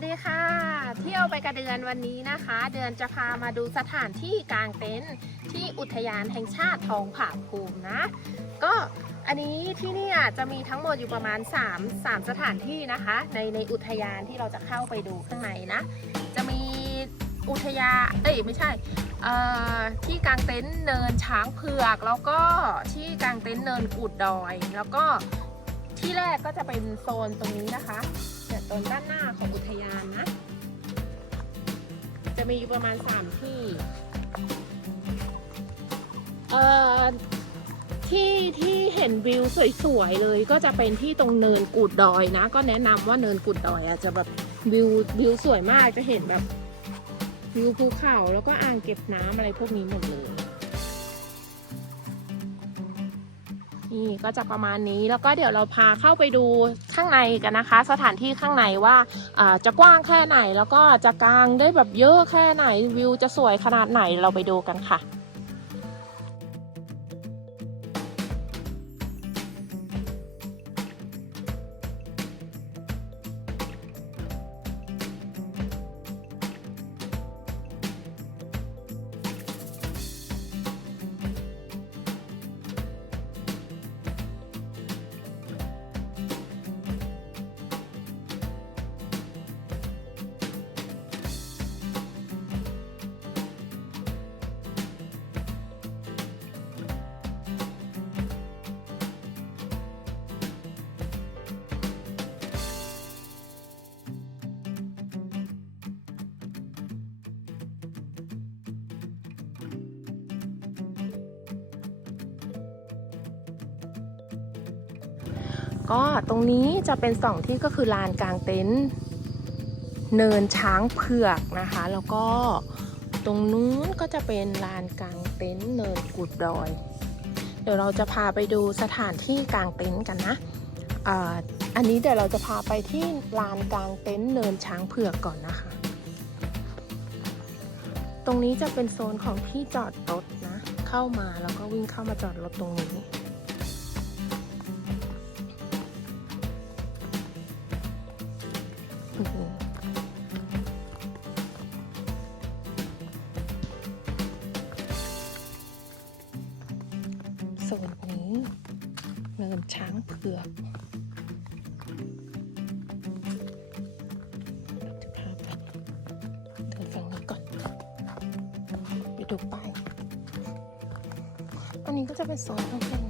สดีค่ะ เที่ยวไปกับเดือนวันนี้นะคะ เดือนจะพามาดูสถานที่กลางเต็นท์ที่อุทยานแห่งชาติทองผาภูมินะ ก็อันนี้ที่นี่จะมีทั้งหมดอยู่ประมาณ 3 3 สถานที่นะคะ ในในอุทยานที่เราจะเข้าไปดูข้างในนะ จะมีอุทยานเอ้ยไม่ใช่ที่กลางเต็นท์เนินช้างเผือก แล้วก็ที่กลางเต็นท์เนินกูดดอย แล้วก็ที่แรกก็จะเป็นโซนตรงนี้นะคะ ตรงด้านหน้าของอุทยานนะ จะมีอยู่ประมาณ 3 ที่ เอ่อ ที่ที่เห็นวิวสวยๆเลยก็จะเป็นที่ตรงเนินกูดดอยนะ ก็แนะนำว่าเนินกูดดอยอะจะแบบวิววิวสวยมากจะเห็นแบบวิวภูเขาแล้วก็อ่างเก็บน้ำอะไรพวกนี้หมดเลย นี่ก็จะประมาณนี้แล้วก็เดี๋ยวเราพาเข้าไปดูข้างในกันนะคะ สถานที่ข้างในว่าจะกว้างแค่ไหน แล้วก็จะกลางได้แบบเยอะแค่ไหนวิวจะสวยขนาดไหนเราไปดูกันค่ะ ก็ตรงนี้จะเป็นสองที่ก็คือลานกลางเต็นท์เนินช้างเผือกนะคะ แล้วก็ตรงนู้นก็จะเป็นลานกลางเต็นท์เนินกุดดอย เดี๋ยวเราจะพาไปดูสถานที่กลางเต็นท์กันนะอันนี้เดี๋ยวเราจะพาไปที่ลานกลางเต็นท์เนินช้างเผือกก่อนนะคะ ตรงนี้จะเป็นโซนของที่จอดรถนะ เข้ามาแล้วก็วิ่งเข้ามาจอดรถตรงนี้ นินช้างเผือกจะพาไปเดินฝั่งนี้ก่อน ไปดูไป อันนี้ก็จะเป็นโซนข้างบนนี่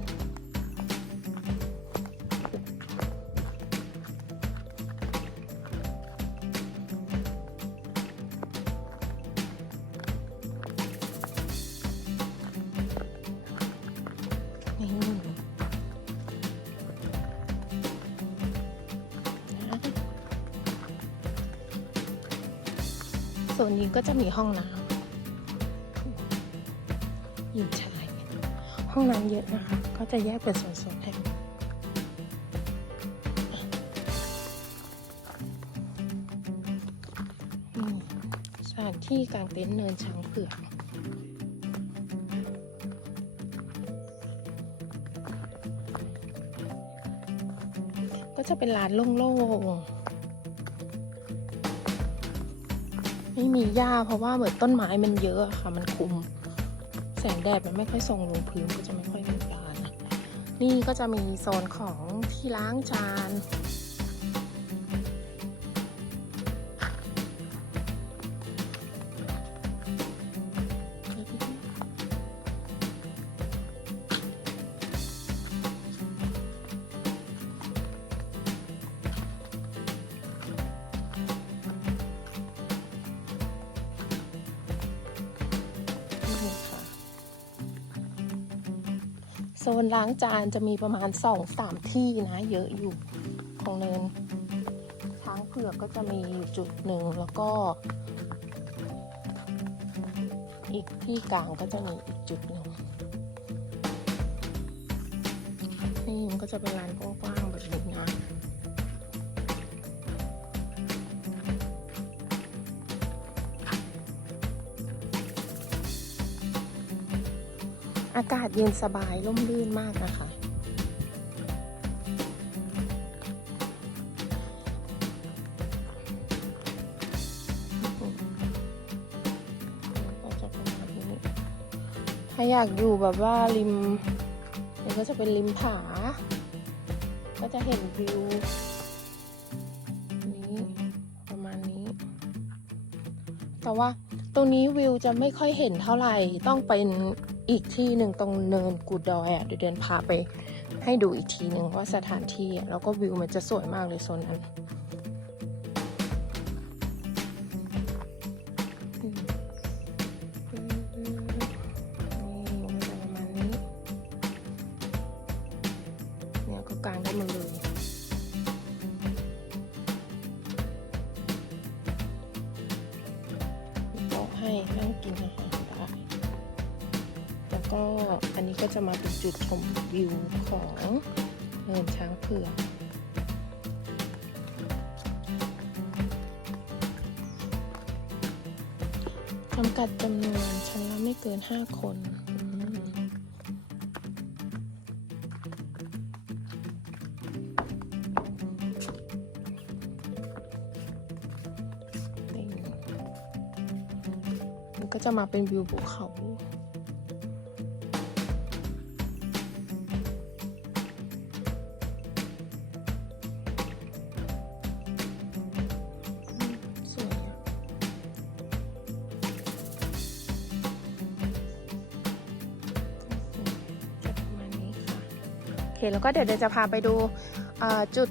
โซนนี้ก็จะมีห้องน้ำหญิงชายห้องน้ำเยอะนะคะ ก็จะแยกเป็นโซนๆให้สถานที่กลางเต็นท์เนินช้างเผือกก็จะเป็นลานโล่งๆ ไม่มีหญ้าเพราะว่าเหมือนต้นไม้มันเยอะค่ะ มันคุม แสงแดดมันไม่ค่อยส่องลงพื้นก็จะไม่ค่อยมีปลานะนี่ก็จะมีโซนของที่ล้างจาน โซนล้างจานจะมีประมาณสองสามที่นะ เยอะอยู่ของเนินช้างเผือกก็จะมีอยู่จุดหนึ่งแล้วก็ อีกที่กลางก็จะมีอีกจุดหนึ่งนี่มันก็จะเป็นลานกว้างๆแบบนี้นะ อากาศเย็นสบายร่มรื่นมากนะคะ ถ้าอยากอยู่แบบว่าริมมันก็จะเป็นริมผา ก็จะเห็นวิวนี้ประมาณนี้ แต่ว่า รงนี้วิวจะไม่ค่อยเห็นเท่าไหร่ ต้องเป็นอีกที่หนึ่งตรงเนินกูดดอยอะเดี๋ยวเดินพาไปให้ดูอีกทีหนึ่งว่าสถานที่อะแล้วก็วิวมันจะสวยมากเลยโซนนั้น ให้นั่งกินอาหารได้ แล้วก็อันนี้ก็จะมาเป็นจุดชมวิวของเนินช้างเผือกจำกัดจำนวนชั้นละไม่เกิน 5 คน จะมาเป็นวิวภูเขา สวยอะจะประมาณนี้ค่ะ โอเค แล้วก็เดี๋ยวเดี๋ยวจะพาไปดูจุด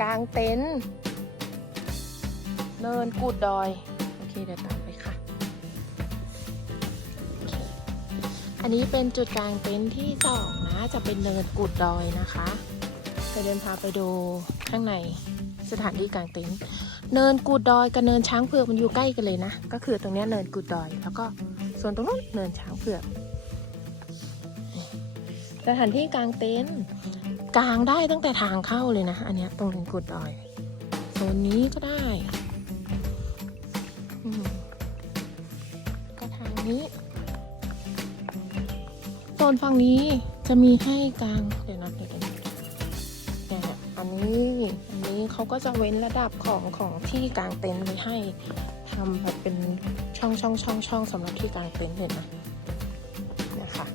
กลางเต็นท์เนินกูดดอย อันนี้เป็นจุดกลางเต็นท์ที่สองนะจะเป็นเนินกูดดอยนะคะจะเดินพาไปดูข้างในสถานที่กลางเต็นท์เนินกูดดอยกับเนินช้างเผือกมันอยู่ใกล้กันเลยนะ ก็คือตรงนี้เนินกูดดอย แล้วก็ส่วนตรงนู้นเนินช้างเผือก สถานที่กลางเต็นท์กลางได้ตั้งแต่ทางเข้าเลยนะ อันนี้ตรงเนินกูดดอยโซนนี้ก็ได้ก็ทางนี้ นฝั่งนี้จะมีให้กลางเดี๋ยวนะเดี๋ยวนะเนี่ยอันนี้อันนี้เขาก็จะเว้นระดับของของที่กลางเต็นท์ไว้ให้ทำแบบเป็นช่องช่องช่องช่องสำหรับที่กลางเต็นท์เห็นไหมเนี่ยค่ะ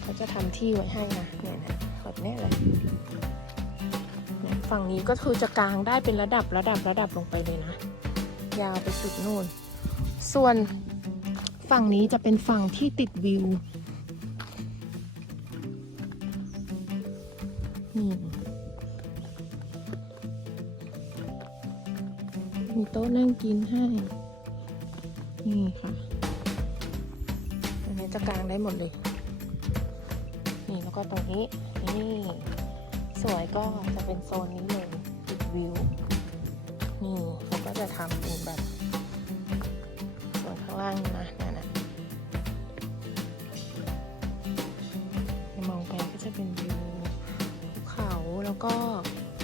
เขาจะทำที่ไว้ให้นะเนี่ยนะแบบนี้เลยเนี่ยฝั่งนี้ก็คือจะกลางได้เป็นระดับระดับระดับลงไปเลยนะ ยาวไปสุดนู่น ส่วน ฝั่งนี้จะเป็นฝั่งที่ติดวิว นี่มีโต๊ะนั่งกินให้ นี่ค่ะอันนี้จะกางได้หมดเลย นี่แล้วก็ตรงนี้ นี่ สวยก็จะเป็นโซนนี้เลยติดวิว นี่เขาก็จะทำเป็นแบบส่วนข้างล่างนะ ก็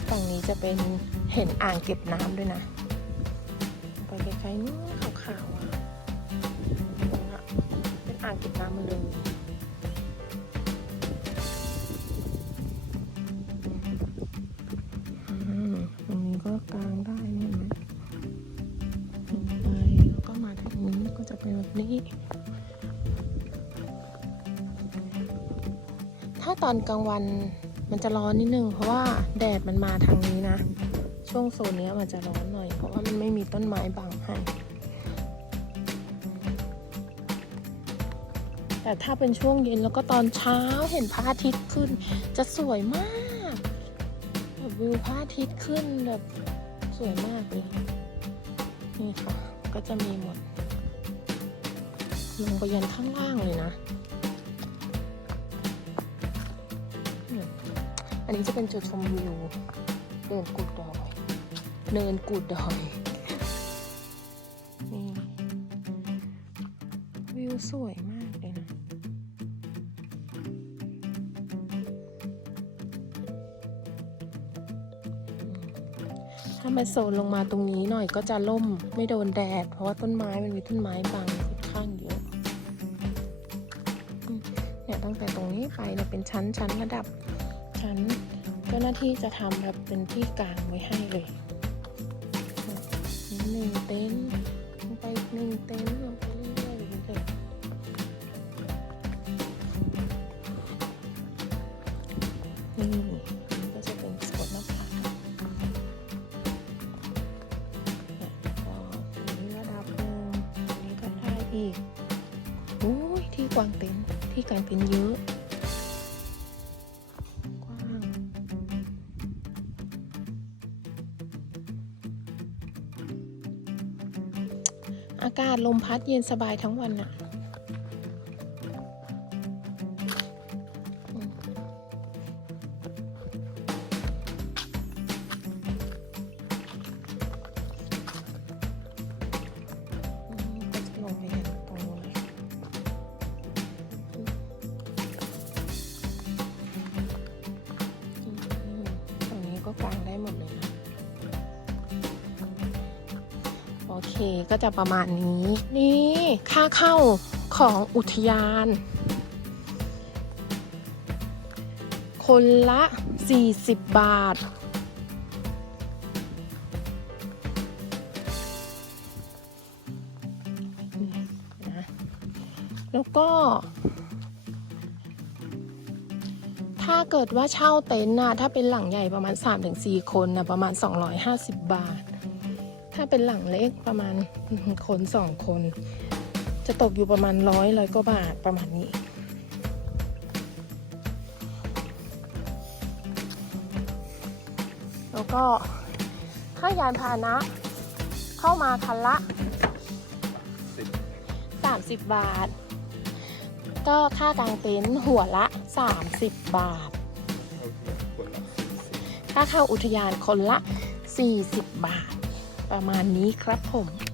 ฝั่งนี้จะเป็นเห็นอ่างเก็บน้ำด้วยนะ ไปไกลๆนู้นขาวๆอะตรงนั้นอะเป็นอ่างเก็บน้ำมาเลยอืมตรงนี้ก็กลางได้เห็นไหมไปแล้วก็มาทางนี้ก็จะเป็นแบบนี้ถ้าตอนกลางวัน มันจะร้อนนิดนึง เพราะว่าแดดมันมาทางนี้นะ ช่วงโซนเนี้มันจะร้อนหน่อย เพราะว่ามันไม่มีต้นไม้บังให้ แต่ถ้าเป็นช่วงเย็นแล้วก็ตอนเช้าเห็นพระอาทิตย์ขึ้น จะสวยมากแบบวิวพระอาทิตย์ขึ้นแบบสวยมากเลยนี่ค่ะ ก็จะมีหมดลงไปยันข้างล่างเลยนะ อันนี้จะเป็นจุดชมวิวเดินกูดดอยเนินกูดดอย นี่ วิวสวยมากเลยนะถ้ามาโซนลงมาตรงนี้หน่อยก็จะล่มไม่โดนแดด เพราะว่าต้นไม้มันมีต้นไม้บังค่อนข้างเยอะเนี่ยตั้งแต่ตรงนี้ไปเนี่ยเป็นชั้นชั้นระดับ ชั้นเจ้าหน้าที่จะทำแบบเป็นที่กลางไว้ให้เลยหนึ่งเต็นท์ลงไปหนึ่งเต็นท์ลงไปเรื่อยๆอยเลยนี่ก็จะเป็นสวนน้ำผาเนี่ยกรระดับหนึ่งตรงนี้ก็ได้อีกโอ้ยที่กวางเต็นท์ที่กลางเต็นท์เยอะ ลมพัดเย็นสบายทั้งวันอะ เคก็จะประมาณนี้ นี่ค่าเข้าของอุทยาน คนละ 40 บาทนะแล้วก็ ถ้าเกิดว่าเช่าเต็นท์นะถ้าเป็นหลังใหญ่ประมาณ 3-4 คนนะประมาณ 250 บาท ถ้าเป็นหลังเล็กประมาณคนสองคน จะตกอยู่ประมาณร้อยร้อยกว่าบาทประมาณนี้แล้วก็ค่ายานพาหนะเข้ามาคันละ 30 บาท ก็ค่ากางเต็นท์หัวละ 30 บาท ค่าเข้าอุทยานคนละ 40 บาท ประมาณนี้ครับผม